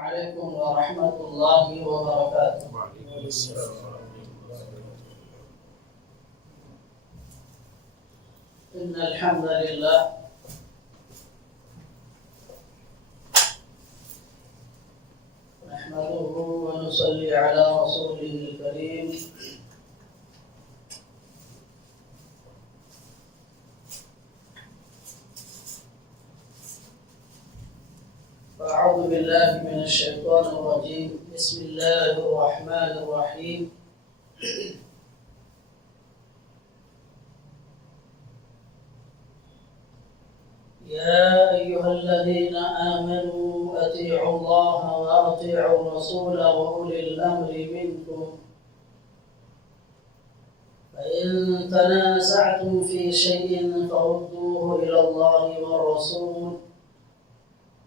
عليكم ورحمة الله وبركاته. وعليكم السلام ورحمة الله وبركاته. إن الحمد لله نحمده ونصلي على رسوله الكريم فأعوذ بالله من الشيطان الرجيم. بسم الله الرحمن الرحيم. يا أيها الذين آمنوا أطيعوا الله وأطيعوا الرسول وأولي الأمر منكم فإن تنازعتم في شيء فردوه إلى الله والرسول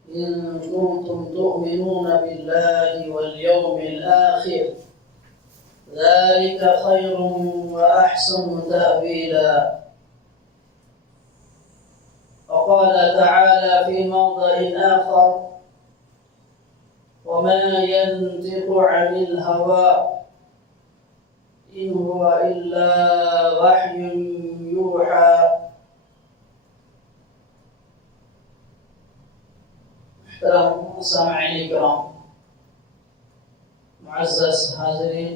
إن كنتم تؤمنون بالله واليوم الآخر ذلك خير وأحسن تأويلا. وقال تعالى في موضع آخر: وما ينطق عن الهوى إن هو إلا وحي يوحى. محترم سامعین کرام، معزز حاضرین،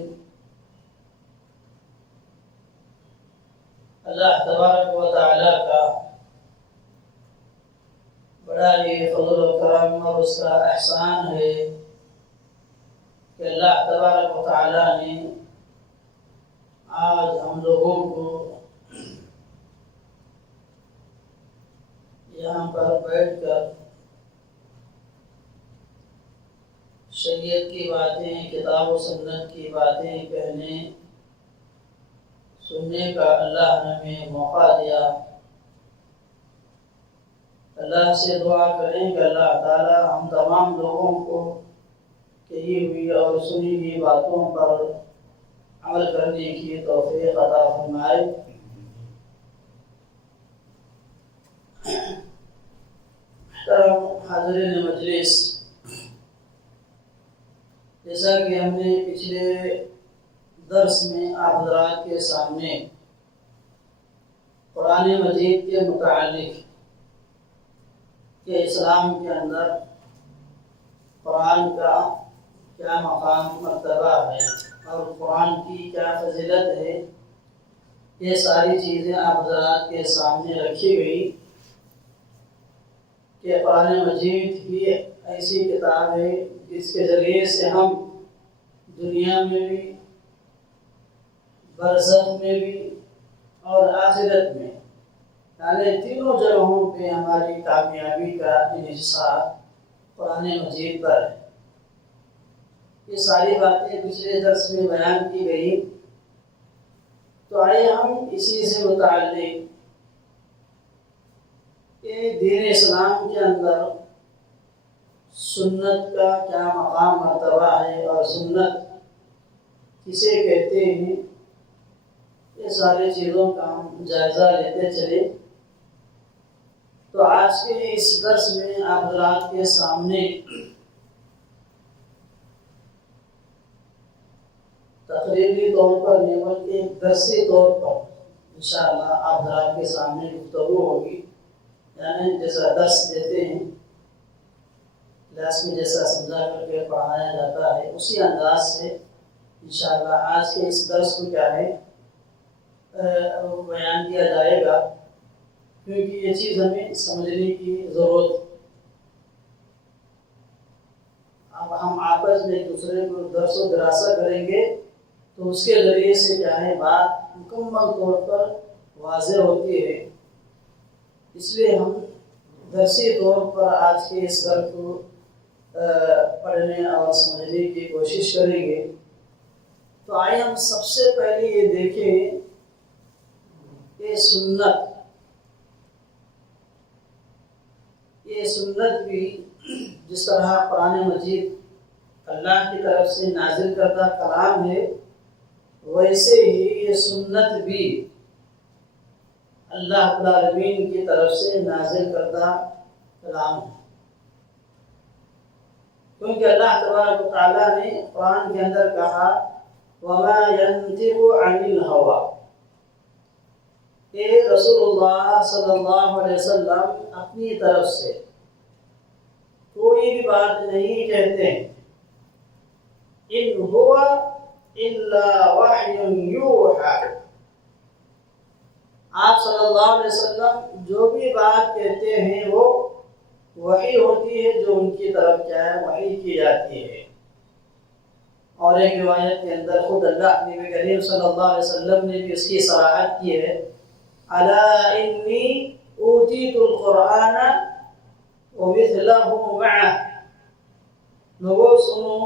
اللہ تبارک و تعالی کا بڑا ہی فضل و کرم اور اس کا احسان ہے کہ اللہ تبارک و تعالی نے آج ہم لوگوں کو یہاں پر بیٹھ کر شریعت کی باتیں، کتاب و سنت کی باتیں کہنے سننے کا اللہ نے ہمیں موقع دیا۔ اللہ سے دعا کریں کہ اللہ تعالی ہم تمام لوگوں کو کہی ہوئی اور سنی ہوئی باتوں پر عمل کرنے کی توفیق عطا فرمائے۔ محترم حاضرین مجلس، جیسا کہ ہم نے پچھلے درس میں آپ حضرات کے سامنے قرآن مجید کے متعلق کہ اسلام کے اندر قرآن کا کیا مقام مرتبہ ہے اور قرآن کی کیا فضیلت ہے، یہ ساری چیزیں آپ حضرات کے سامنے رکھی گئی کہ قرآن مجید ہی ایسی کتاب ہے جس کے ذریعے سے ہم دنیا میں بھی، برزخ میں بھی اور آخرت میں، یعنی تینوں جگہوں پہ ہماری کامیابی کا انحصار قرآن مجید پر ہے۔ یہ ساری باتیں پچھلے درس میں بیان کی گئی، تو آئیے ہم اسی سے متعلق کہ دین اسلام کے اندر سنت کا کیا مقام مرتبہ ہے اور سنت کسے کہتے ہیں، یہ ساری چیزوں کا ہم جائزہ لیتے چلے۔ تو آج کے اس درس میں آپ حضرات کے سامنے تقریبی طور پر نہیں بلکہ درسی طور پر انشاءاللہ آپ حضرات کے سامنے گفتگو ہوگی، یعنی جیسا درس دیتے ہیں کلاس میں جیسا سمجھا کر کے پڑھایا جاتا ہے اسی انداز سے انشاءاللہ آج کے اس درس کو کیا ہے بیان کیا جائے گا، کیونکہ یہ چیز ہمیں سمجھنے کی ضرورت ہے۔ اب ہم آپس میں ایک دوسرے کو درس و دراسہ کریں گے تو اس کے ذریعے سے کیا ہے بات مکمل طور پر واضح ہوتی ہے، اس لیے ہم درسی طور پر آج کے اس درس کو پڑھنے اور سمجھنے کی کوشش کریں گے۔ تو آئے ہم سب سے پہلے یہ دیکھیں کہ یہ سنت بھی جس طرح قرآن مجید اللہ کی طرف سے نازل کردہ کلام ہے، ویسے ہی یہ سنت بھی اللہ رب العالمین کی طرف سے نازل کردہ کلام ہے۔ کیونکہ اللہ تبارک و تعالیٰ نے قرآن کے اندر کہا وَمَا يَنْطِقُ عَنِ الْهَوَىٰ، کہ رسول اللہ صلی اللہ علیہ وسلم اپنی طرف سے کوئی بھی بات نہیں کہتے ہیں، ان هو الا وحی یوحیٰ، آپ صلی اللہ علیہ وسلم جو بھی بات کہتے ہیں وہ وحی ہوتی ہے، جو ان کی طرف کیا ہے وحی کی جاتی ہے۔ اور ایک روایت کے اندر خود اللہ نبی کریم صلی اللہ علیہ وسلم نے بھی اس کی صراحت کی ہے، الا انی اوتیت القرآن ومثلہ معہ، لوگوں سنو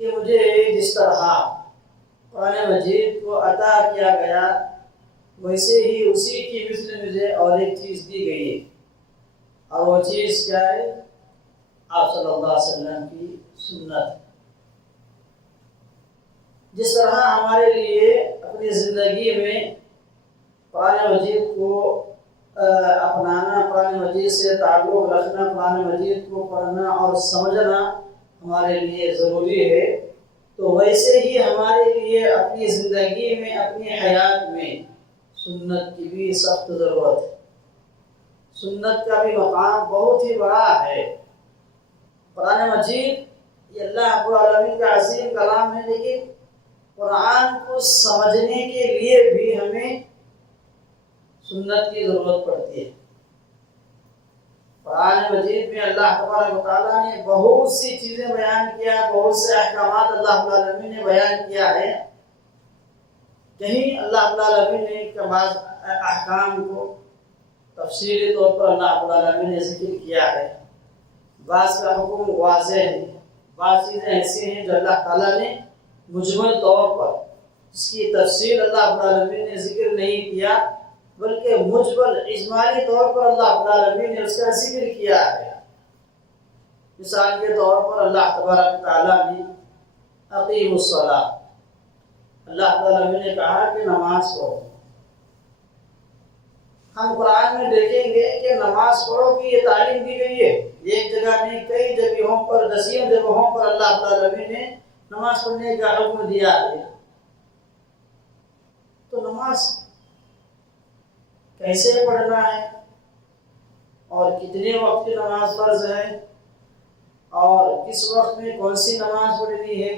کہ مجھے جس طرح قرآن مجید کو عطا کیا گیا ویسے ہی اسی کی مثل مجھے اور ایک چیز دی گئی ہے، اور وہ چیز کیا ہے؟ آپ صلی اللہ علیہ وسلم کی سنت۔ جس طرح ہمارے لیے اپنی زندگی میں قرآن مجید کو اپنانا، قرآن مجید سے تعلق رکھنا، قرآن مجید کو پڑھنا اور سمجھنا ہمارے لیے ضروری ہے، تو ویسے ہی ہمارے لیے اپنی زندگی میں، اپنی حیات میں سنت کی بھی سخت ضرورت ہے۔ سنت کا بھی مقام بہت ہی بڑا ہے۔ قرآن مجید یہ اللہ رب العالمین کا عظیم کلام ہے، لیکن قرآن کو سمجھنے کے لیے بھی ہمیں سنت کی ضرورت پڑتی ہے۔ قرآن مجید میں اللہ تبارک و تعالیٰ نے بہت سی چیزیں بیان کیا، بہت سے احکامات اللہ رب العالمین نے بیان کیا ہے۔ کہیں اللہ رب العالمین نے بعض احکام کو تفصیلی طور پر اللہ رب العالمین نے ذکر کیا ہے، بعض کا حکم واضح ہے، بعض چیزیں ایسی ہیں جو اللہ تعالیٰ نے مجمل طور پر اس کی تفصیل اللہ رب العالمین نے ذکر نہیں کیا، بلکہ مجمل اجمالی طور پر اللہ رب العالمین نے اس کا ذکر کیا ہے۔ مثال کے طور پر اللہ تبارک تعالیٰ نے اقیم الصلاۃ، اللہ رب العالمین نے کہا کہ نماز پڑھو۔ ہم قرآن میں دیکھیں گے کہ نماز پڑھو کی یہ تعلیم دی گئی ہے، ایک جگہ نہیں کئی جگہوں پر، دسیوں جگہوں پر اللہ رب العالمین نے نماز پڑھنے کا حکم دیا ہے۔ تو نماز کیسے پڑھنا ہے، اور کتنے وقت کی نماز فرض ہے، اور کس وقت میں کون سی نماز پڑھنی ہے،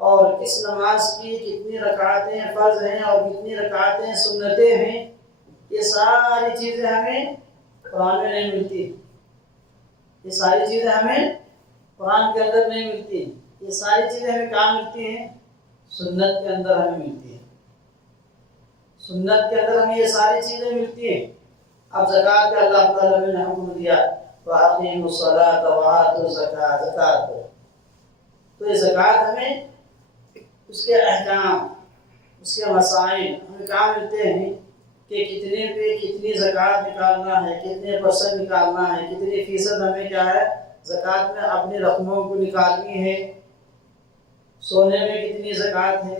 اور کس نماز کی کتنی رکعتیں فرض ہیں اور کتنی رکعتیں سنتیں ہیں، یہ ساری چیزیں ہمیں قرآن میں نہیں ملتی۔ یہ ساری چیزیں ہمیں قرآن کے اندر نہیں ملتی۔ یہ ساری چیزیں ہمیں کہاں ملتی ہیں؟ سنت کے اندر ہمیں ملتی ہیں۔ سنت کے اندر ہمیں یہ ساری چیزیں ملتی ہیں۔ اب زکوٰۃ کا اللہ تعالیٰ نے حکم دیا وَأَقِیمُوا الصَّلَاةَ وَآتُوا الزَّکَاةَ، زکوٰۃ کو، تو یہ زکوٰۃ ہمیں اس کے احکام، اس کے مسائل ہمیں کہاں ملتے ہیں کہ کتنے پہ کتنی زکوٰۃ نکالنا ہے، کتنے پرسنٹ نکالنا ہے، کتنی فیصد ہمیں کیا ہے زکوٰۃ میں اپنی رقموں کو نکالنی ہے، سونے میں کتنی زکوٰۃ ہے،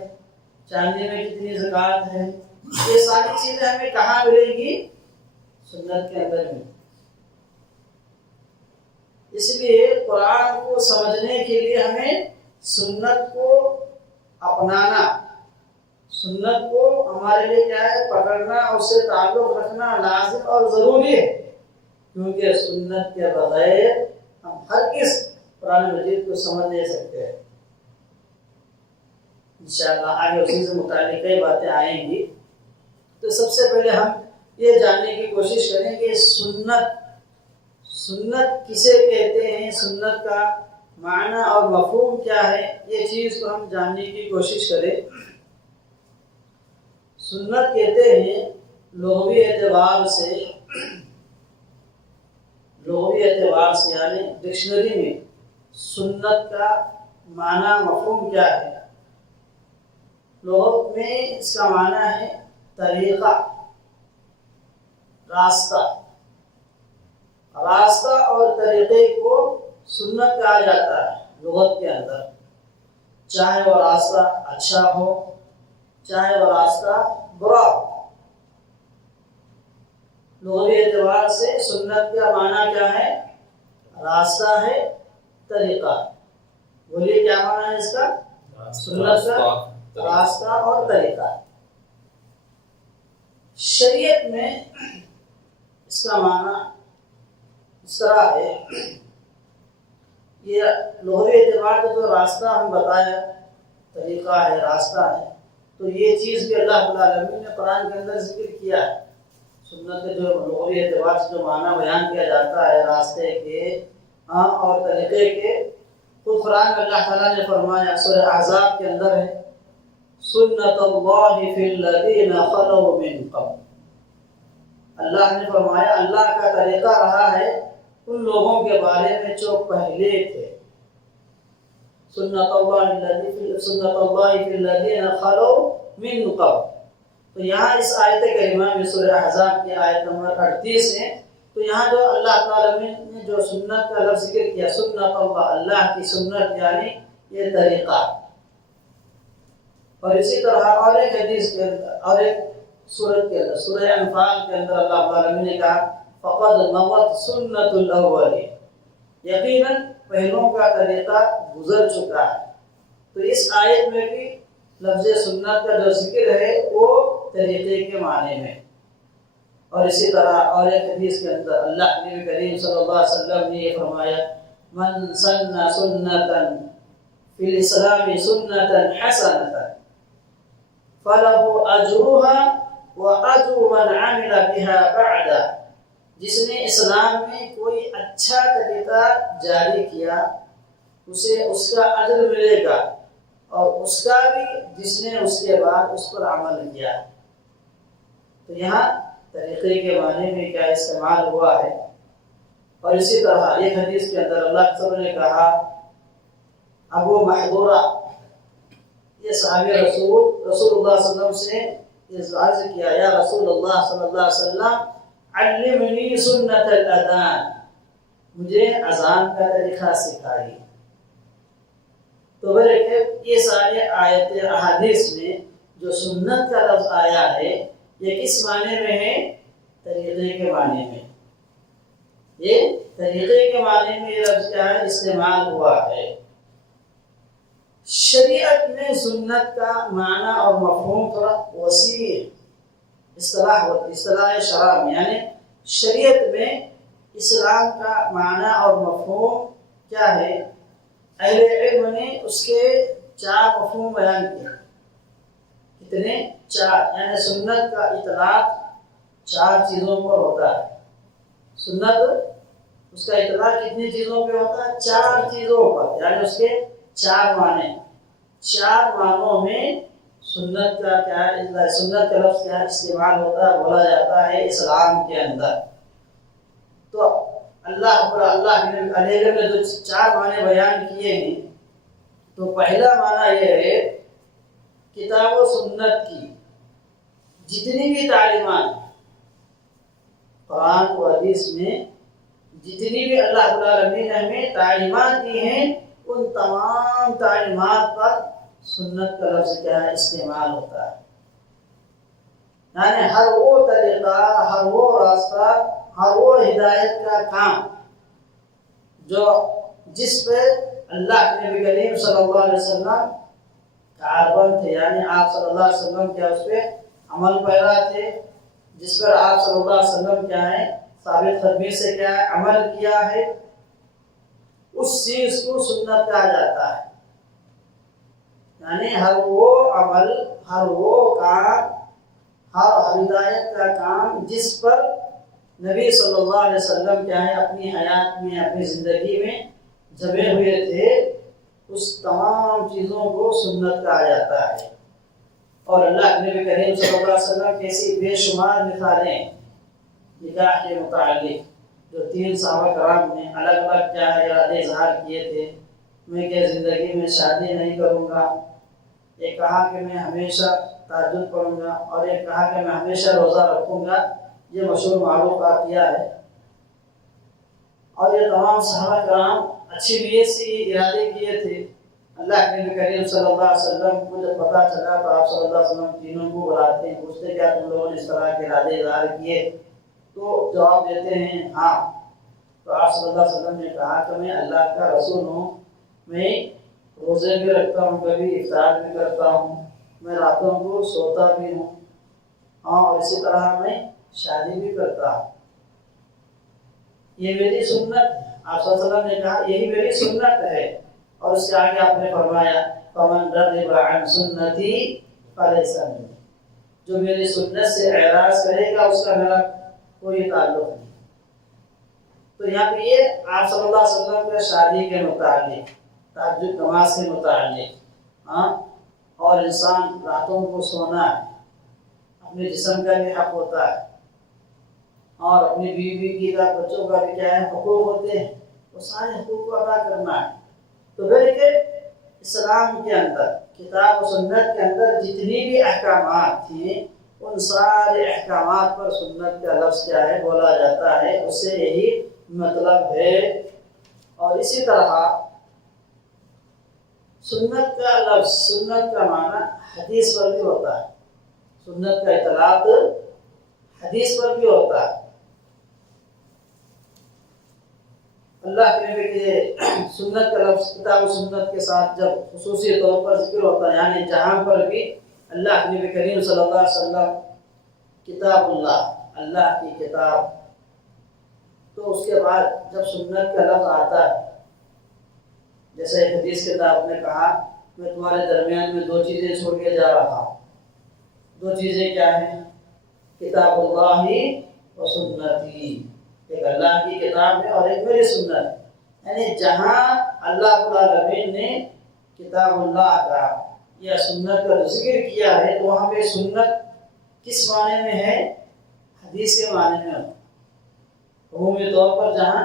چاندی میں کتنی زکوٰۃ ہے، یہ ساری چیزیں ہمیں کہاں ملیں گی؟ سنت کے اندر میں۔ اس لیے قرآن کو سمجھنے کے لیے ہمیں سنت کو اپنانا، سنت کو ہمارے لیے کیا ہے پکڑنا، اس سے تعلق رکھنا لازم اور ضروری ہے، کیونکہ سنت کے بغیر ہم ہر کس قرآن مجید کو سمجھ نہیں سکتے ہیں۔ انشاءاللہ آگے اسی سے متعلق کئی باتیں آئیں گی۔ تو سب سے پہلے ہم یہ جاننے کی کوشش کریں کہ سنت کسے کہتے ہیں، سنت کا معنی اور مفہوم کیا ہے، یہ چیز کو ہم جاننے کی کوشش کریں۔ سنت کہتے ہیں لغوی اعتبار سے یعنی ڈکشنری میں سنت کا معنی مفہوم کیا ہے؟ لغت میں اس کا معنی ہے طریقہ، راستہ اور طریقے کو سنت کہا جاتا ہے لغت کے اندر، چاہے وہ راستہ اچھا ہو چاہے وہ راستہ برا ہو۔ لغوی اعتبار سے سنت کا معنی کیا ہے؟ راستہ ہے، طریقہ. بولیے کیا معنی ہے اس کا؟ سنت کا راستہ اور طریقہ. شریعت میں اس کا معنی اس طرح ہے، یہ لغوی اعتبار سے جو راستہ ہم بتایا، طریقہ ہے، راستہ ہے، تو یہ چیز بھی اللہ رب العالمین نے قرآن کے اندر ذکر کیا ہے. سنت کے جو لغوی اعتبار سے جو معنی بیان کیا جاتا ہے راستے کے اور طریقے کے، تو قرآن میں اللہ تعالیٰ نے فرمایا، سورہ احزاب کے اندر ہے، سنت اللہ فی الذین خلوا من قبل. اللہ نے فرمایا اللہ کا طریقہ رہا ہے ان لوگوں کے بارے میں جو پہلے تھے. سنت اللہ فی الذین خلوا من قبل. تو یہاں اس آیت کریمہ میں سورہ احزاب کی آیت نمبر 38 ہے، تو یہاں جو اللہ تعالیٰ نے جو سنت کا لفظ ذکر کیا، سنت اللہ، اللہ کی سنت یعنی یہ طریقہ. اور اسی طرح اور ایک حدیث کے اندر اور ایک سورت کے اندر، سورہ انفال کے اندر اللہ تعالیٰ نے کہا فقد مضت سنت الاولین، یقیناً پہلوں کا طریقہ گزر چکا ہے. تو اس آیت میں بھی لفظ سنت کا جو ذکر ہے وہ طریقے کے معنی میں. اور اسی طرح اور ایک حدیث کے اندر اللہ نبی کریم صلی اللہ علیہ وسلم نے یہ فرمایا، من سن سنتا فی الاسلام سنتا حسنتا فلہ اجرها واجر من عمل بها بعد. جس نے اسلام میں کوئی اچھا طریقہ جاری کیا اسے اس کا اجر ملے گا، اور اس کا بھی جس نے اس کے بعد اس پر عمل کیا. تو یہاں طریقے کے معنی میں کیا استعمال ہوا ہے. اور اسی طرح ایک حدیث کے اندر اللہ کے رسول نے کہا، ابو محذورہ یہ صحابی رسول اللہ صلی اللہ علیہ وسلم سے عرض کیا، یا رسول اللہ صلی اللہ علیہ وسلم علمنی سنت الاذان، مجھے اذان کا طریقہ سکھائیے. تو یہ سارے آیت احادیث میں جو سنت کا لفظ آیا ہے یہ کس معنی میں ہے؟ طریقے کے معنی میں. یہ طریقے کے معنی میں یہ لفظ کیا ہے؟ استعمال ہوا ہے. شریعت میں سنت کا معنی اور مفہوم تھوڑا وسیع اصطلاح شرع میں، یعنی شریعت میں اسلام کا معنی اور مفہوم کیا ہے؟ اہل علم نے اس کے 4 مفہوم بیان کیے. کتنے؟ 4. یعنی سنت کا اطلاق 4 چیزوں پر ہوتا ہے. سنت اس کا اطلاق کتنی چیزوں پہ ہوتا ہے؟ 4 چیزوں پر، یعنی اس کے 4 معنی. 4 معنوں میں سنت کا کیا ہے؟ سنت کا لفظ کیا استعمال ہوتا ہے، بولا جاتا ہے اسلام کے اندر. تو اللہ نے جو 4 معنی بیان کیے ہیں، تو پہلا معنی یہ ہے کتاب و سنت کی جتنی بھی تعلیمات قرآن و حدیث میں جتنی بھی اللہ رب العالمین نے ہمیں تعلیمات دی ہیں، ان تمام تعلیمات پر سنت کا لفظ کیا ہے؟ استعمال ہوتا ہے. یعنی ہر وہ طریقہ، ہر وہ راستہ، ہر وہ ہدایت کا کام جو جس پہ اللہ کے نبی کریم صلی اللہ علیہ وسلم کاربن تھے، یعنی آپ صلی اللہ علیہ وسلم کیا اس پہ عمل پیرا تھے، جس پر آپ صلی اللہ علیہ وسلم کیا ہے ثابت قدمی سے کیا ہے عمل کیا ہے، اس چیز کو سنت کہا جاتا ہے. یعنی ہر وہ عمل، ہر وہ کام، ہر ہدایت کا کام جس پر نبی صلی اللہ علیہ وسلم کیا ہے اپنی حیات میں، اپنی زندگی میں جمے ہوئے تھے، اس تمام چیزوں کو سنت کہا جاتا ہے. اور اللہ کے نبی کریم صلی اللہ علیہ وسلم کی ایسی بے شمار مثالیں نکاح کے متعلق جو 3 صحابہ کرام نے الگ الگ کیا ہے ارادے اظہار کیے تھے، میں کہ زندگی میں شادی نہیں کروں گا. ایک کہا کہ میں ہمیشہ تہجد پڑھوں گا، اور ایک کہا کہ میں ہمیشہ روزہ رکھوں گا. یہ مشہور معروف واقعہ ہے. اور یہ تمام صحابہ کرام اچھی نیت سے یہ ارادے کیے تھے. اللہ کے نبی کریم صلی اللہ علیہ وسلم کو جب پتہ چلا تو آپ صلی اللہ علیہ وسلم تینوں کو بلاتے ہیں، پوچھتے کیا تم لوگوں نے اس طرح کے ارادے اظہار کیے؟ تو جواب دیتے ہیں ہاں. تو آپ صلی اللہ علیہ وسلم نے کہا کہ میں اللہ کا رسول ہوں، میں روزے بھی رکھتا ہوں، کبھی افطار بھی کرتا ہوں، میں راتوں کو سوتا بھی ہوں، اور اسی طرح میں شادی بھی کرتا ہوں، یہ میری سنت ہے۔ آپ صلی اللہ علیہ وسلم نے کہا یہی میری سنت ہے، اور اس کے آگے آپ نے فرمایا فَمَنْ رَغِبَ عَنْ سُنَّتِي فَلَيْسَ مِنِّي، جو میری سنت سے اعراض کرے گا اس کا میرا کوئی تعلق نہیں۔ تو یہاں پہ یہ آپ صلی اللہ علیہ وسلم کے شادی کے متعلق، تہجد نماز کے متعلق، اور انسان راتوں کو سونا ہے، اپنے جسم کا بھی حق ہوتا ہے، اور اپنی بیوی کی کا بچوں کا بھی کیا ہے حقوق ہوتے ہیں، وہ سارے حقوق کو ادا کرنا ہے۔ تو پھر کہ اسلام کے اندر کتاب و سنت کے اندر جتنی بھی احکامات تھیں ان سارے احکامات پر سنت کا لفظ کیا ہے بولا جاتا ہے، اس سے یہی مطلب ہے۔ اور اسی طرح سنت کا لفظ، سنت کا معنی حدیث پر بھی ہوتا ہے، سنت کا اطلاق حدیث پر بھی ہوتا ہے۔ اللہ کے نبی کے سنت کا لفظ کتاب و سنت کے ساتھ جب خصوصی طور پر ذکر ہوتا ہے، یعنی جہاں پر بھی اللہ کے نبی کریم صلی اللہ علیہ وسلم کتاب اللہ کی کتاب، تو اس کے بعد جب سنت کا لفظ آتا ہے، جیسے حدیث کتاب نے کہا میں تمہارے درمیان میں دو چیزیں چھوڑ کے جا رہا ہوں، دو چیزیں کیا ہیں؟ کتاب اللہ و سنتی، ایک اللہ کی کتاب ہے اور ایک میری سنت، یعنی جہاں اللہ رب العالمین نے کتاب اللہ کا یا سنت کا ذکر کیا ہے تو وہاں پہ سنت کس معنی میں ہے؟ حدیث کے معنی میں۔ عمومی طور پر جہاں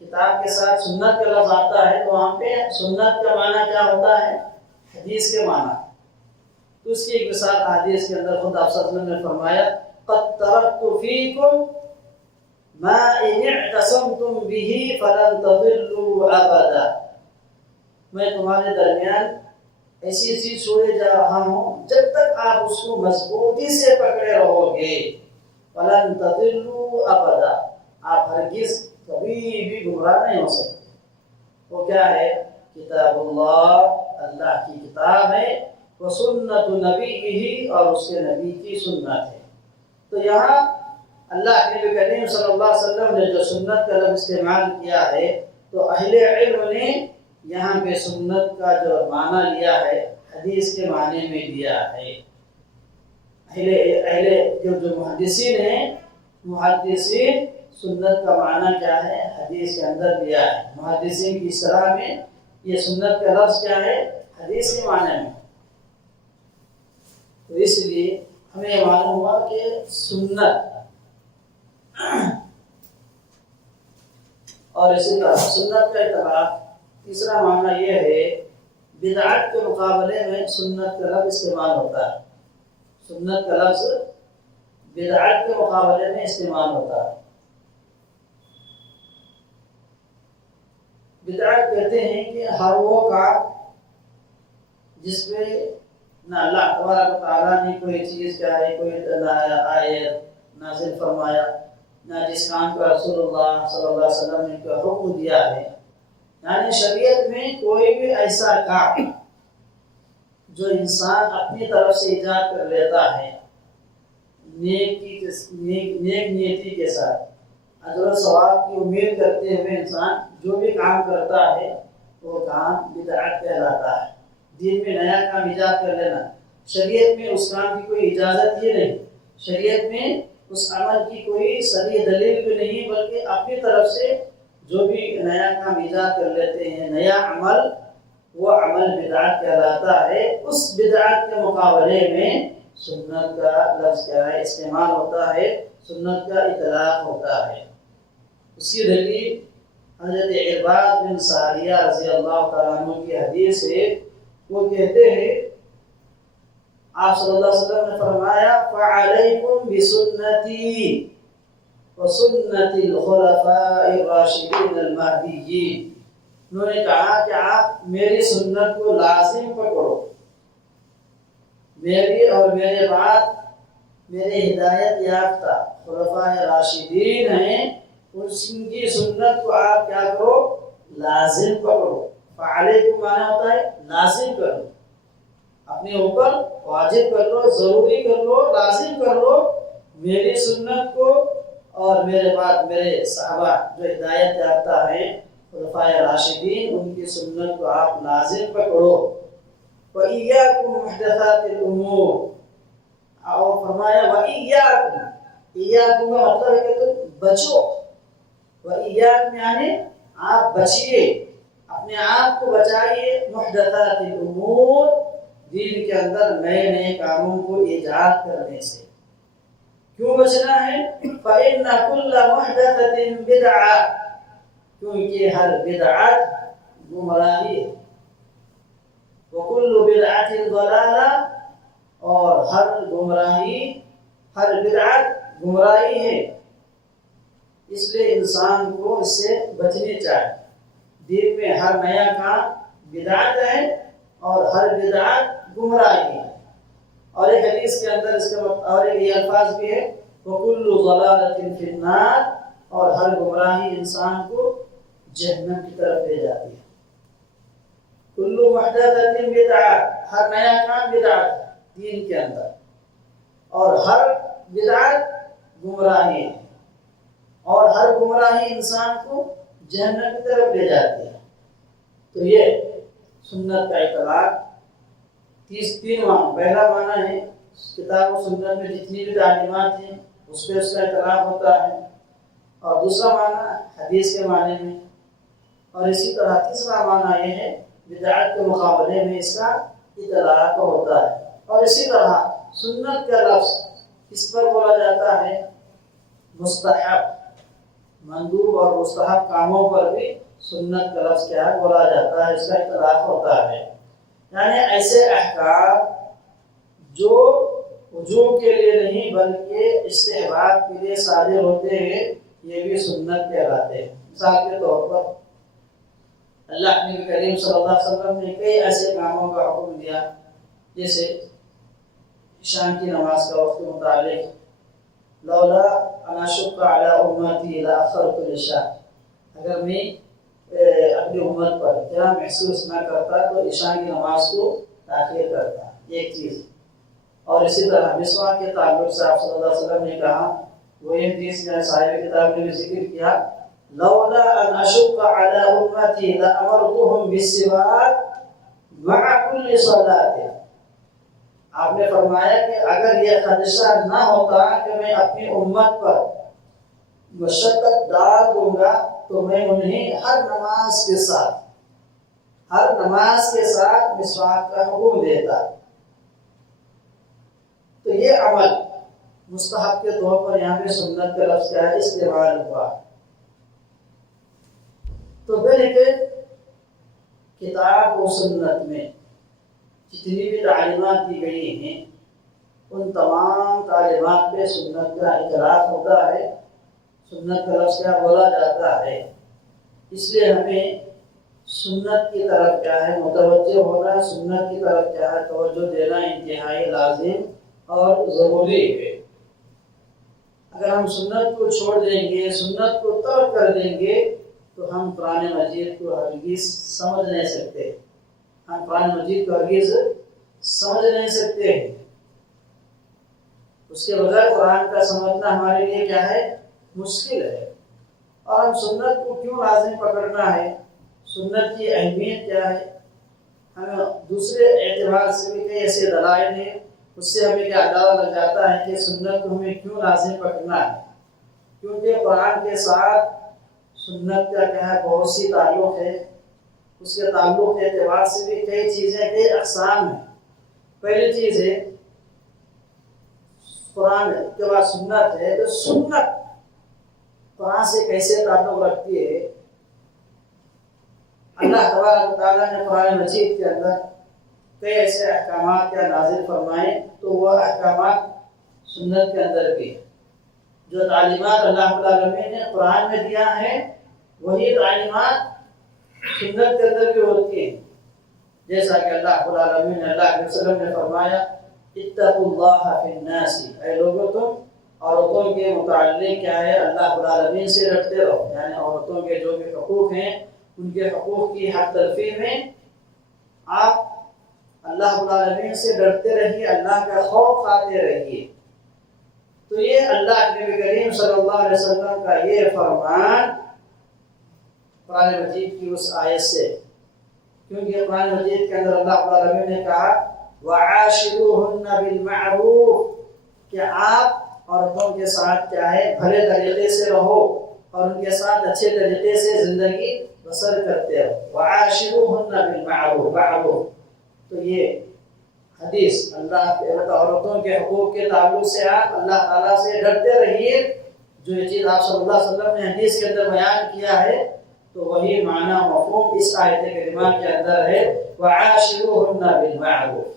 کتاب کے ساتھ سنت کا لفظ آتا ہے تو وہاں پہ سنت کا معنی کیا ہوتا ہے؟ حدیث کے معنی۔ تو اس کی ایک مثال حدیث کے اندر خود آپ صلی اللہ علیہ وسلم نے فرمایا قد ترکت فیکم ما ان اعتصمتم به فلن تضلوا ابدا، میں تمہارے درمیان ایسی چیز چھوڑے جا رہا ہوں جب تک آپ اس کو مضبوطی سے پکڑے رہو گے، فلن تضلوا ابدا، آپ ہرگز کبھی بھی گمراہ نہیں ہو سکتے۔ وہ کیا ہے؟ کتاب اللہ کی کتاب ہے، وہ سنت نبی ہی، اور اس کے نبی کی سنت ہے۔ تو یہاں اللہ کے نبی کریم صلی اللہ علیہ وسلم نے جو سنت کا لفظ استعمال کیا ہے تو اہل علم نے یہاں پہ سنت کا جو معنی لیا ہے حدیث کے معنی میں لیا ہے۔ جو محدثین ہیں، محدثین سنت کا معنی کیا ہے حدیث کے اندر لیا ہے۔ محدثین کی اصطلاح میں یہ سنت کا لفظ کیا ہے؟ حدیث کے معنی میں۔ تو اس لیے ہمیں معلوم ہوا کہ سنت اور اسی طرح سنت کا اطلاق تیسرا معنی یہ ہے بدعت کے مقابلے میں سنت کا لفظ استعمال ہوتا ہے، سنت کا لفظ بدعت کے مقابلے میں استعمال ہوتا ہے۔ بدعت کہتے ہیں کہ ہر وہ کام جس پہ نہ اللہ تبارک و تعالیٰ نے کوئی چیز کیا ہے، کوئی آیت نازل فرمایا، نہ جس کام کا رسول اللہ صلی اللہ علیہ وسلم نے کوئی حکم دیا ہے، یعنی شریعت میں کوئی بھی ایسا کام جو انسان اپنی طرف سے ایجاد کر لیتا ہے نیک نیتی کے ساتھ، اجر و ثواب کی امید کرتے ہوئے انسان جو بھی کام کرتا ہے وہ کام بدعت کہلاتا ہے۔ دین میں نیا کام ایجاد کر لینا، شریعت میں اس کام کی کوئی اجازت ہی نہیں، شریعت میں اس عمل کی کوئی صریح دلیل بھی نہیں، بلکہ اپنی طرف سے جو بھی نیا کام ایجاد کر لیتے ہیں، نیا عمل، وہ عمل بدعت کہلاتا ہے۔ اس بدعت کے مقابلے میں سنت کا لفظ کیا ہے استعمال ہوتا ہے، سنت کا اطلاق ہوتا ہے۔ اس کی دلیل حضرت عرباض بن ساریہ رضی اللہ تعالیٰ عنہ کی حدیث ہے، وہ کہتے ہیں آپ صلی اللہ علیہ وسلم نے فرمایا فَعَلَيْكُمْ بِسُنَّتِي وَسُنَّتِ الْخُلَفَاءِ الرَّاشِدِينَ الْمَهْدِيِّينَ، انہوں نے کہا کہ آپ میری سنت کو لازم پکڑو، میری اور میرے بعد میرے ہدایت یافتہ خلفاء راشدین ہیں ان کی سنت کو آپ کیا کرو؟ لازم پکڑو. فعلیکم معنی ہوتا ہے لازم کرو، اپنے اوپر واجب کر لو، ضروری کر لو، لازم کر لو میری سنت کو، اور میرے بعد میرے صحابہ جو ہدایت یافتہ ہیں خلفائے راشدین، ان کی سنت کو آپ لازم پکڑو. وَإِيَّاكُمْ مُحْدَثَاتِ الْأُمُورِ، اور فرمایا وَإِيَّاكُمْ، ایاکم کا مطلب ہے کہ تم بچو. وَإِيَّاكُمْ یعنی آپ بچیے، اپنے آپ کو بچائیے. محدثات الامور، دین کے اندر نئے نئے کاموں کو ایجاد کرنے سے. کیوں بچنا ہے؟ فإن كل محدثة بدعة، کیونکہ ہر بدعت گمراہی ہے. وكل بدعة ضلالة، اور ہر بدعت گمراہی ہے. اس لیے انسان کو اس سے بچنے چاہیے. دین میں ہر نیا کام بدعت ہے اور ہر بدعت گمراہی ہے. اور ایک حدیث کے اندر اس کا اور ایک یہ الفاظ بھی ہے وَكُلُّ ضَلَالَةٍ فِي النَّارِ، اور ہر گمراہی انسان کو جہنم کی طرف لے جاتی ہے. کلو محدثۃ بدعۃ، ہر نیا کام بدعت ہے دین کے اندر، اور ہر بدعت گمراہی ہے، اور ہر گمراہی انسان کو جہنم کی طرف لے جاتی ہے. تو یہ سنت کا اطلاق 3 معنی. پہلا معنی ہے کتاب و سنت میں جتنی بھی تعلیمات ہیں اس پہ اس کا اطلاق ہوتا ہے، اور دوسرا معنی حدیث کے معنی میں، اور اسی طرح تیسرا معنی یہ ہے بدعت کے مقابلے میں اس کا اطلاق ہوتا ہے. اور اسی طرح سنت کا لفظ اس پر بولا جاتا ہے مستحب، مندوب اور مستحب کاموں پر بھی سنت کا لفظ کیا ہے بولا جاتا ہے، اس کا اطلاق ہوتا ہے. یعنی ایسے احکام جو وجوب کے لیے نہیں بلکہ استحباب کے لیے صادر ہوتے ہیں، یہ بھی سنت کہلاتے ہیں. مثال کے طور پر اللہ نبی کریم صلی اللہ علیہ وسلم نے کئی ایسے کاموں کا حکم دیا، جیسے عشاء کی نماز کا وقت متعلق لولا ان اشق علی امتی لاخرت العشاء، اگر میں اپنی امت پر اتنا محسوس نہ کرتا تو عشاء کی نماز کو تاخیر کرتا. ایک چیز. اور اسی طرح مسواک کے تعلق سے آپ صلی اللہ علیہ وسلم نے کہا، وہ یہ حدیث میں صاحب کتاب نے بھی ذکر کیا، لولا ان اشق علی امتی لامرتهم بالسواک مع كل صلاۃ. آپ نے فرمایا کہ اگر یہ خدشہ نہ ہوتا کہ میں اپنی امت پر مشقت ڈال دوں گا تو میں انہیں ہر نماز کے ساتھ مسواک کا حکم دیتا. تو یہ عمل مستحب کے طور پر یہاں پہ سنت کا لفظ کیا ہے استعمال ہوا. تو بلکہ کتاب و سنت میں جتنی بھی تعلیمات دی گئی ہیں ان تمام تعلیمات پہ سنت کا اطلاق ہوتا ہے، سنت کا لفظ کیا بولا جاتا ہے. اس لیے ہمیں سنت کی طرف کیا ہے متوجہ ہونا، سنت کی طرف کیا ہے توجہ دینا انتہائی لازم اور ضروری ہے. اگر ہم سنت کو چھوڑ دیں گے، سنت کو ترک کر دیں گے تو ہم قرآن مجید کو ہرگز سمجھ نہیں سکتے. ہم قرآن مجید کو ہرگز سمجھ نہیں سکتے. اس کے بغیر قرآن کا سمجھنا ہمارے لیے کیا ہے مشکل ہے. اور ہم سنت کو کیوں لازم پکڑنا ہے، سنت کی اہمیت کیا ہے، ہمیں دوسرے اعتبار سے بھی کئی ایسے دلائل ہیں، اس سے ہمیں کیا اندازہ لگ جاتا ہے کہ سنت کو ہمیں کیوں لازم پکڑنا ہے. کیونکہ قرآن کے ساتھ سنت کا کیا ہے بہت سی تعلق ہے. اس کے تعلق کے اعتبار سے بھی کئی چیزیں، کئی اقسام ہیں. پہلی چیز ہے قرآن کے بعد سنت ہے، تو سنت قرآن سے کیسے تعلق رکھتی ہے. اللہ تبارک و تعالیٰ نے قرآن مجید کے اندر کئی ایسے احکامات کیا نازل فرمائے، تو وہ احکامات سنت کے اندر بھی جو تعلیمات اللہ العالمین نے قرآن میں دیا ہے وہی تعلیمات سنت کے اندر بھی ہوتی ہیں. جیسا کہ اللہ العالمین نے اللہ علیہ وسلم نے فرمایا اتقوا اللہ فی الناس، اے لوگوں تم عورتوں کے متعلق کیا ہے اللہ رب العالمین سے ڈرتے رہو، یعنی عورتوں کے جو بھی حقوق ہیں ان کے حقوق کی حق تلفی میں آپ اللہ رب العالمین سے ڈرتے رہیے، اللہ کا خوف کھاتے رہیے۔ تو یہ اللہ کے نبی کریم صلی اللہ علیہ وسلم کا یہ فرمان قرآن مجید کی اس آیت سے، کیونکہ قرآن مجید کے اندر اللہ رب العالمین نے کہا وَعَاشِرُوهُنَّ بِالْمَعْرُوفِ کہ آپ عورتوں کے ساتھ کیا ہے بھلے طریقے سے رہو اور ان کے ساتھ اچھے طریقے سے زندگی بسر کرتے رہو۔ وَعَاشِرُوهُنَّ بِالْمَعْرُوفِ تو یہ حدیث اللہ کے عورتوں کے حقوق کے تعلق سے آپ اللہ تعالیٰ سے ڈرتے رہیے، جو یہ چیز آپ صلی اللہ علیہ وسلم نے حدیث کے اندر بیان کیا ہے تو وہی معنی مفہوم اس آیت کریمہ کے اندر ہے وَعَاشِرُوهُنَّ بِالْمَعْرُوفِ۔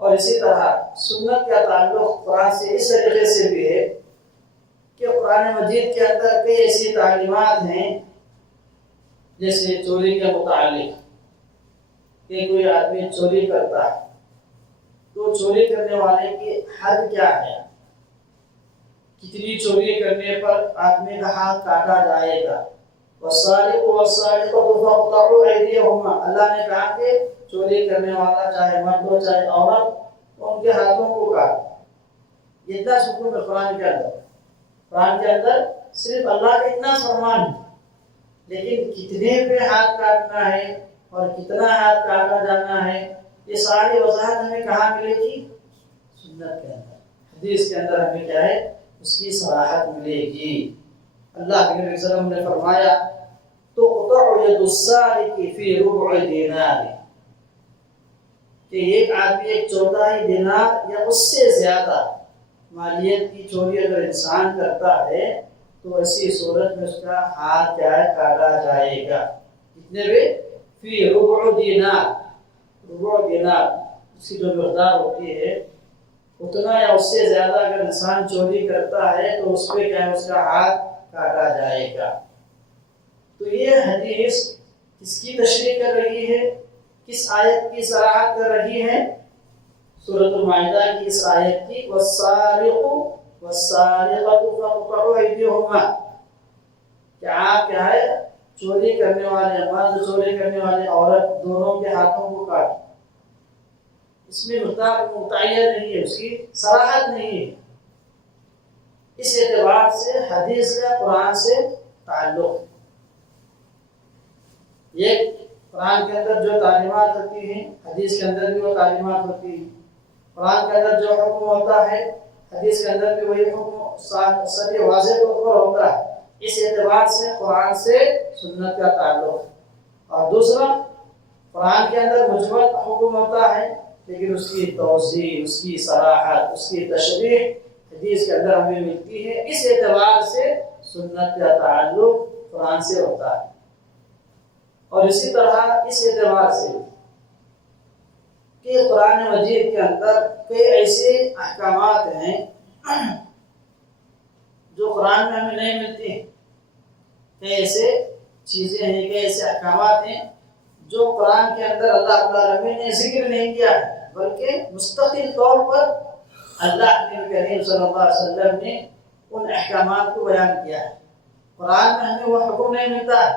اور اسی طرح سنت کا تعلق قرآن سے اس طریقے سے بھی ہے کہ قرآن مجید کے اندر کئی ایسی تعلیمات ہیں جیسے چوری کے متعلق کہ کوئی آدمی چوری کرتا ہے تو چوری کرنے والے کی حد کیا ہے، کتنی چوری کرنے پر آدمی کا ہاتھ کاٹا جائے گا۔ وَالسَّارِقُ وَالسَّارِقَةُ فَاقْطَعُوا أَيْدِيَهُمَا اللہ نے کہا کہ چوری کرنے والا چاہے مرد ہو چاہے عورت ان کے ہاتھوں کو کاٹ۔ اتنا سکون ہے قرآن کے اندر صرف اللہ کا اتنا فرمان ہے، لیکن کتنے پہ ہاتھ کاٹنا ہے اور کتنا ہاتھ کاٹا جانا ہے یہ ساری وضاحت ہمیں کہاں ملے گی؟ سنت کے اندر، حدیث کے اندر ہمیں کیا ہے اس کی صراحت ملے گی۔ اللہ کے نبی صلی اللہ علیہ وسلم نے فرمایا تُقْطَعُ يَدُ السَّارِقِ فِي رُبْعِ دِینَارٍ کہ ایک آدمی ایک چوتھائی دینار یا اس سے زیادہ مالیت کی چوری اگر انسان کرتا ہے تو ایسی صورت میں اس کا ہاتھ کیا ہے کاٹا جائے گا۔ کتنے بھی فی ربع دینار اس کی جو مقدار ہوتی ہے اتنا یا اس سے زیادہ اگر انسان چوری کرتا ہے تو اس پہ کیا ہے اس کا ہاتھ کاٹا جائے گا۔ تو یہ حدیث کس کی تشریح کر رہی ہے، کس آیت کی صراحت کر رہی ہے؟ سورۃ المائدہ کی اس آیت کی وَالسَّارِقُ وَالسَّارِقَةُ فَاقْطَعُوا أَيْدِيَهُمَا کہ آپ کیا ہے چوری کرنے والے مرد چوری کرنے والے عورت دونوں کے ہاتھوں کو کاٹ۔ اس میں متعین نہیں ہے، اس کی صراحت نہیں ہے۔ اس اعتبار سے حدیث کا قرآن سے تعلق ہے۔ ایک قرآن کے اندر جو تعلیمات ہوتی ہیں حدیث کے اندر بھی وہ تعلیمات ہوتی ہیں، قرآن کے اندر جو حکم ہوتا ہے حدیث کے اندر بھی وہی حکم ساری واضح طور پر ہوتا ہے۔ اس اعتبار سے قرآن سے سنت کا تعلق ہے۔ اور دوسرا قرآن کے اندر مجمل حکم ہوتا ہے لیکن اس کی توضیح، اس کی صراحت، اس کی تشریح حدیث کے اندر ہمیں ملتی ہے۔ اس اعتبار سے سنت کا تعلق قرآن سے ہوتا ہے۔ اور اسی طرح اس اعتبار سے کہ قرآن مجید کے اندر کئی ایسے احکامات ہیں جو قرآن میں ہمیں نہیں ملتی ہیں، کئی ایسے چیزیں ہیں، کئی ایسے احکامات ہیں جو قرآن کے اندر اللہ رب العالمین نے ذکر نہیں کیا ہے بلکہ مستقل طور پر اللہ کے نبی کریم صلی اللہ علیہ وسلم نے ان احکامات کو بیان کیا ہے۔ قرآن میں ہمیں وہ حکم نہیں ملتا ہے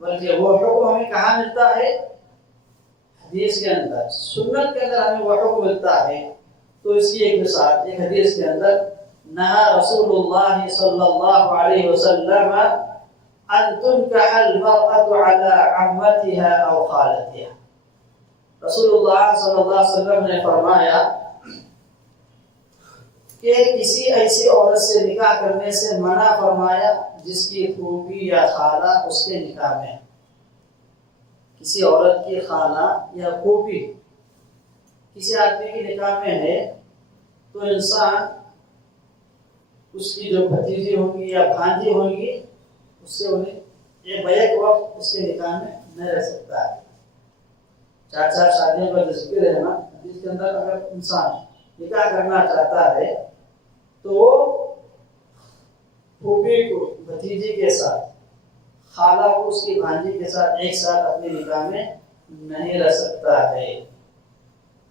بلکہ وہ حکم ہمیں کہاں ملتا ہے؟ حدیث کے اندر، سنت کے اندر ہمیں وہ حکم ملتا ہے۔ تو اس کی ایک مثال ایک حدیث کے اندر نہا رسول اللہ صلی اللہ علیہ وسلم ان تنکح المرأة على عمتها او خالتها رسول اللہ صلی اللہ علیہ وسلم نے فرمایا کہ کسی ایسی عورت سے نکاح کرنے سے منع فرمایا جس کی پھوپھی یا خالہ اس کے نکاح میں، کسی عورت کی خالہ یا پھوپھی کسی آدمی کی نکاح میں ہے تو انسان اس کی جو بھتیجی ہوگی یا بھانجی ہوگی اس سے انہیں یہ بیک وقت اس کے نکاح میں نہ رہ سکتا ہے۔ چار شادیوں کا ذکر ہے نا جس کے اندر اگر انسان نکاح کرنا چاہتا ہے تو وہ پھوپھی کو بھتیجی کے ساتھ، خالہ کو اس کی بھانجی کے ساتھ ایک ساتھ اپنے نکاح میں نہیں رہ سکتا ہے۔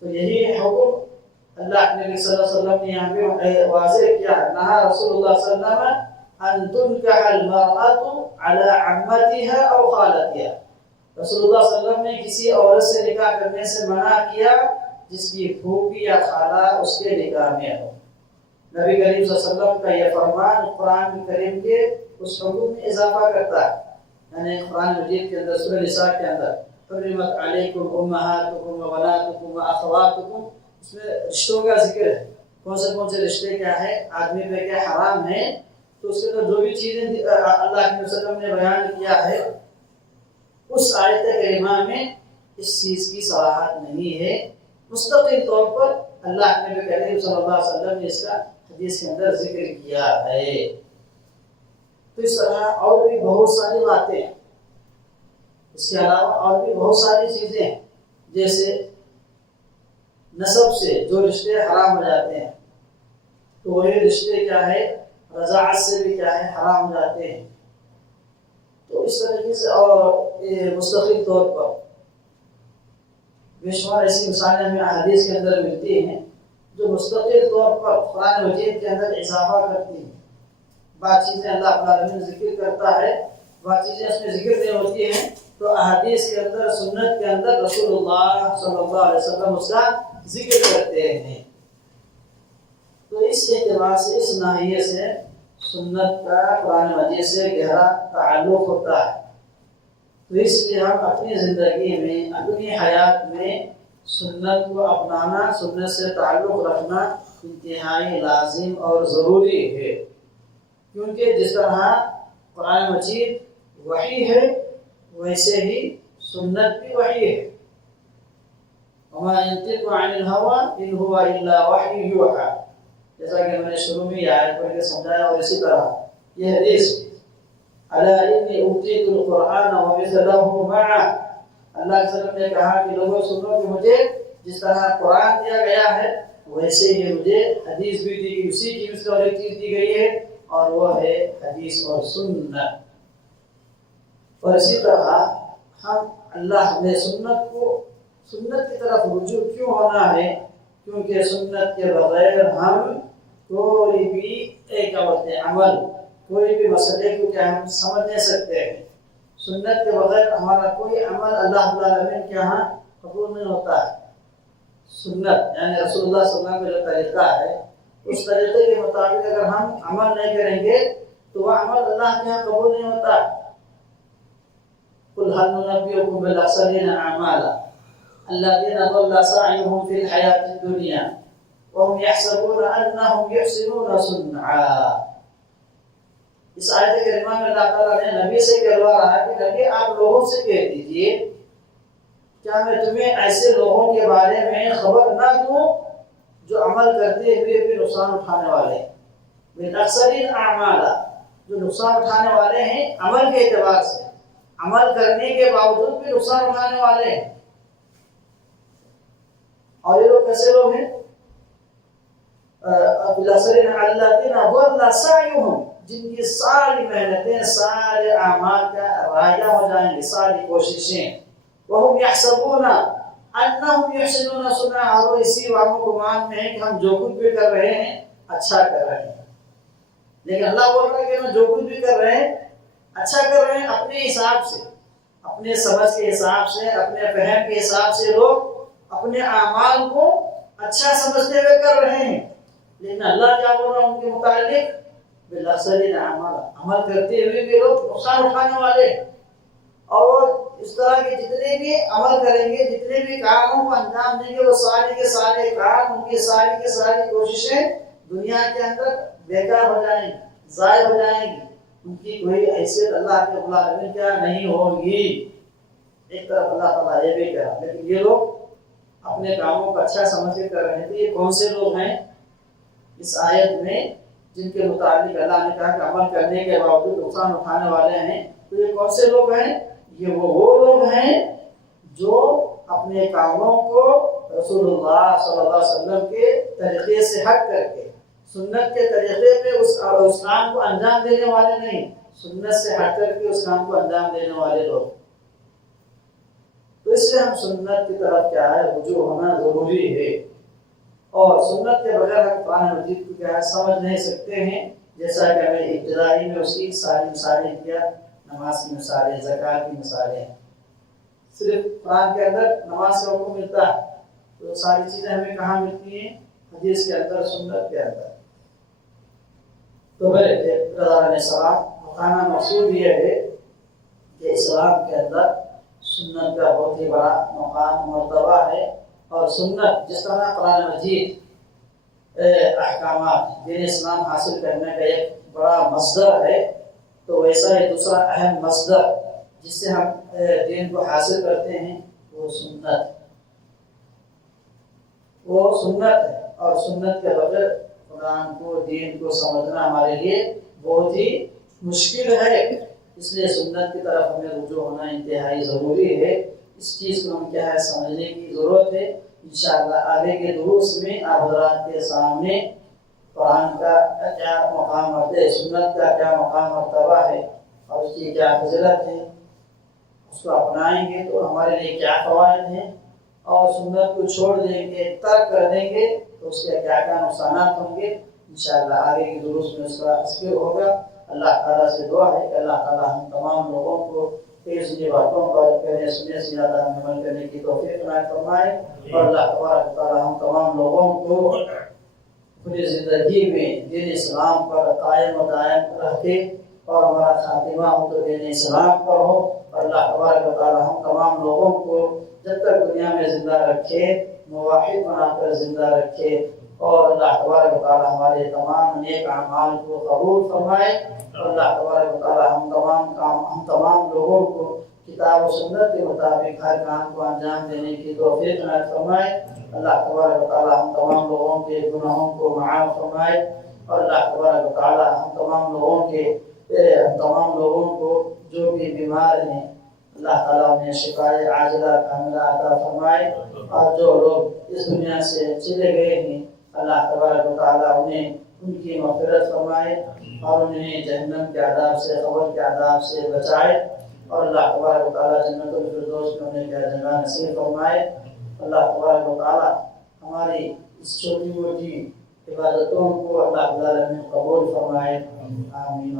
تو یہی حکم اللہ کے نبی صلی اللہ علیہ وسلم نے یہاں پہ واضح کیا ہے، نہا رسول اللہ صلی اللہ علیہ وسلم ان تنکح المرأة على عمتها او خالتها، رسول اللہ صلی اللہ علیہ وسلم نے کسی عورت سے نکاح کرنے سے منع کیا جس کی پھوپھی یا خالہ اس کے نکاح میں ہو۔ نبی کریم صلی اللہ علیہ وسلم کا یہ فرمان قرآن کریم کے اس حکم میں اضافہ کرتا ہے، یعنی قرآن مجید کے اندر سورہ نساء کے اندر حرمت علیکم امہاتکم وبناتکم واخواتکم، اس میں رشتوں کا ذکر ہے، کون سے رشتے کیا ہے، آدمی پہ کیا حرام ہے، تو اس کے اندر جو بھی چیزیں اللہ کے وسلم نے بیان کیا ہے اس آیت کریمہ میں اس چیز کی صراحت نہیں ہے، مستقل طور پر اللہ کے نبی کریم صلی اللہ علیہ وسلم نے اس کا حدیث کے اندر ذکر کیا ہے۔ تو اس طرح اور بھی بہت ساری باتیں ہیں، اس کے علاوہ اور بھی بہت ساری چیزیں ہیں، جیسے نسب سے جو رشتے حرام ہو جاتے ہیں تو وہی رشتے کیا ہے رضاعت سے بھی کیا ہے حرام ہو جاتے ہیں۔ تو اس طریقے سے اور مستقل طور پر بے شمار ایسی مثالیں ہمیں احادیث کے اندر ملتی ہیں جو مستقل طور پر قرآن مجید کے اندر اضافہ کرتی ہیں۔ بعض چیزیں اللہ رب العالمین ذکر کرتا ہے، بعض چیزیں اس میں ذکر نہیں ہوتی ہیں، تو احادیث کے اندر سنت کے اندر رسول اللہ صلی اللہ علیہ وسلم اس کا ذکر کرتے ہیں۔ تو اس اعتبار سے اس ناحیے سے سنت کا قرآن مجید سے گہرا تعلق ہوتا ہے، تو اس لیے ہم اپنی زندگی میں اپنی حیات میں سنت کو اپنانا، سنت سے تعلق رکھنا انتہائی لازم اور ضروری ہے، کیونکہ جس طرح قرآن مجید وحی ہے ویسے ہی سنت بھی وحی ہے۔ وما ينطق عن الهوى ان هو الا وحی یوحی، جیسا کہ میں نے شروع میں یہ آیت پڑھ کے سمجھایا، اور اسی طرح یہ حدیث الا انی اوتیت القرآن ومثلہ معه، اللہ کے وسلم نے کہا کہ لوگوں سنو کہ مجھے جس طرح قرآن دیا گیا ہے ویسے ہی مجھے حدیث بھی دی گئی، اسی کی مثل اور ایک چیز دی گئی ہے اور وہ ہے حدیث اور سنت۔ اور اسی طرح ہم اللہ نے سنت کی طرف رجوع کیوں ہونا ہے، کیونکہ سنت کے بغیر ہم کوئی بھی عمل، کوئی بھی مسئلے کو کیا ہم سمجھ نہیں سکتے ہیں۔ سنت کے بغیر ہمارا کوئی عمل اللہ رب العالمین کے ہاں قبول نہیں ہوتا ہے۔ سنت یعنی رسول اللہ صلی اللہ علیہ وسلم کا جو طریقہ ہے، اس طریقے کے مطابق اگر ہم عمل نہیں کریں گے تو وہ عمل اللہ کے یہاں قبول نہیں ہوتا۔ قل هل ننبئكم بالاخسرین اعمالا الذین ضل سعیهم فی الحیاۃ الدنیا وهم یحسبون انهم یحسنون صنعا۔ اس آیت کریمہ میں اللہ تعالیٰ نے نبی سے کہلوا رہا ہے کہ نبی آپ لوگوں سے کہہ دیجئے کیا میں تمہیں ایسے لوگوں کے بارے میں خبر نہ دوں جو عمل کرتے ہوئے بھی نقصان اٹھانے والے ہیں، بالاخسرین اعمالا، جو نقصان اٹھانے والے ہیں عمل کے اعتبار سے، عمل کرنے کے باوجود بھی نقصان اٹھانے والے ہیں۔ اور یہ لوگ کیسے لوگ ہیں؟ بالاخسرین الذین ضل سعیهم، جن کی ساری محنتیں، سارے اعمال کا رائع ہو جائیں گے، ساری کوششیں، وهم یحسبون انهم یحسنون صنعا، اور اسی وہم و گمان میں ہے کہ ہم جو کچھ بھی کر رہے ہیں اچھا کر رہے ہیں۔ لیکن اللہ بول رہا ہے کہ ہم جو کچھ بھی کر رہے ہیں اچھا کر رہے ہیں، اپنے حساب سے، اپنے سمجھ کے حساب سے، اپنے فہم کے حساب سے لوگ اپنے اعمال کو اچھا سمجھتے ہوئے کر رہے ہیں، لیکن اللہ کیا بول رہا ہے ان کے متعلق؟ بالاخسرین اعمالا، عمل کرتے ہوئے بھی لوگ نقصان اٹھانے والے، اور اس طرح کے جتنے بھی عمل کریں گے، جتنے بھی کاموں کو انجام دیں گے، وہ سارے کے سارے کام، ان کی ساری کی ساری کوششیں دنیا کے اندر بیکار ہو جائیں گی، ضائع ہو جائیں گی، ان کی کوئی حیثیت اللہ کے العالمین کیا نہیں ہوگی۔ ایک طرف اللہ تعالیٰ یہ بھی کہا، لیکن یہ لوگ اپنے کاموں کو اچھا سمجھ کے کر رہے تھے۔ یہ کون سے لوگ ہیں اس آیت میں جن کے متعلق اللہ نے کہا کہ عمل کرنے کے باوجود نقصان اٹھانے والے ہیں؟ تو یہ کون سے لوگ ہیں؟ یہ وہ لوگ ہیں جو اپنے کاموں کو رسول اللہ صلی اللہ علیہ وسلم کے طریقے سے ہٹ کر کے، سنت کے طریقے پہ اس کام کو انجام دینے والے نہیں، سنت سے ہٹ کر کے اس کام کو انجام دینے والے لوگ۔ تو اس لیے ہم سنت کی طرف کیا ہے رجوع ہونا ضروری ہے۔ اور سنت کے بغیر ہم قرآن مجید کو کیا ہے سمجھ نہیں سکتے ہیں، جیسا کہ ہمیں ابتدائی میں اس کی ساری مثالیں دیا، نماز کی مثالیں، زکوٰۃ کی مثالیں، صرف قرآن کے اندر نماز کا حکم ملتا ہے، تو ساری چیزیں ہمیں کہاں ملتی ہیں؟ حدیث کے اندر، سنت کے اندر۔ تو میرے برادران اسلام، مکانہ مقصود یہ ہے کہ اسلام کے اندر سنت کا بہت ہی بڑا مقام مرتبہ ہے، اور سنت جس طرح قرآن مجید احکامات دین اسلام حاصل کرنے کا ایک بڑا مصدر ہے، تو ویسا ہی دوسرا اہم مصدر جس سے ہم دین کو حاصل کرتے ہیں وہ سنت ہے، اور سنت کے بغیر قرآن کو، دین کو سمجھنا ہمارے لیے بہت ہی مشکل ہے۔ اس لیے سنت کی طرف ہمیں رجوع ہونا انتہائی ضروری ہے۔ اس چیز کو ہم کیا ہے سمجھنے کی ضرورت ہے۔ انشاءاللہ آگے کے دروس میں آپ حضرات کے سامنے قرآن کا کیا مقام ہے، سنت کا کیا مقام مرتبہ ہے، اور اس کی کیا فضیلت ہے، اس کو اپنائیں گے تو ہمارے لیے کیا فوائد ہیں، اور سنت کو چھوڑ دیں گے، ترک کر دیں گے تو اس کے کیا کیا نقصانات ہوں گے۔ انشاءاللہ آگے کے دروس میں اس کا ذکر ہوگا۔ اللہ تعالیٰ سے دعا ہے کہ اللہ تعالیٰ ہم تمام لوگوں کو اس باتوں پر کہنے سننے سے زیادہ عمل کرنے کی توفیق عنایت فرمائے، اور اللہ تبارک و تعالیٰ ہم تمام لوگوں کو پوری زندگی میں دین اسلام پر قائم و دائم رکھے، اور ہمارا خاتمہ ہو تو دین اسلام پر ہو، اور اللہ تبارک و تعالیٰ ہم تمام لوگوں کو جب تک دنیا میں زندہ رکھے موحد بنا کر زندہ رکھے، اور اللہ تبارک و تعالیٰ ہمارے تمام نیک اعمال کو قبول فرمائے، اور اللہ تبارک و تعالیٰ ہم تمام لوگوں کو کتاب و سنت کے مطابق ہر کام کو انجام دینے کی توفیق عنایت فرمائے۔ اللہ تبارک و تعالیٰ ہم تمام لوگوں کے گناہوں کو معاف فرمائے، اور اللہ تبارک و تعالیٰ ہم تمام لوگوں کو جو بھی بیمار ہیں اللہ تعالیٰ انہیں شفائے عاجلہ کاملہ عطا فرمائے، اور جو لوگ اس دنیا سے چلے گئے ہیں اللہ تبارک و تعالیٰ انہیں ان کی مغفرت فرمائے، اور انہیں جہنم کے عذاب سے، قبر کے عذاب سے بچائے، اور اللہ تبارک و تعالیٰ جنت الفردوس میں انہیں کیا جگہ نصیب فرمائے۔ اللہ تبارک و تعالیٰ ہماری اس چھوٹی موٹی عبادتوں کو اللہ تعالیٰ قبول فرمائے، آمین۔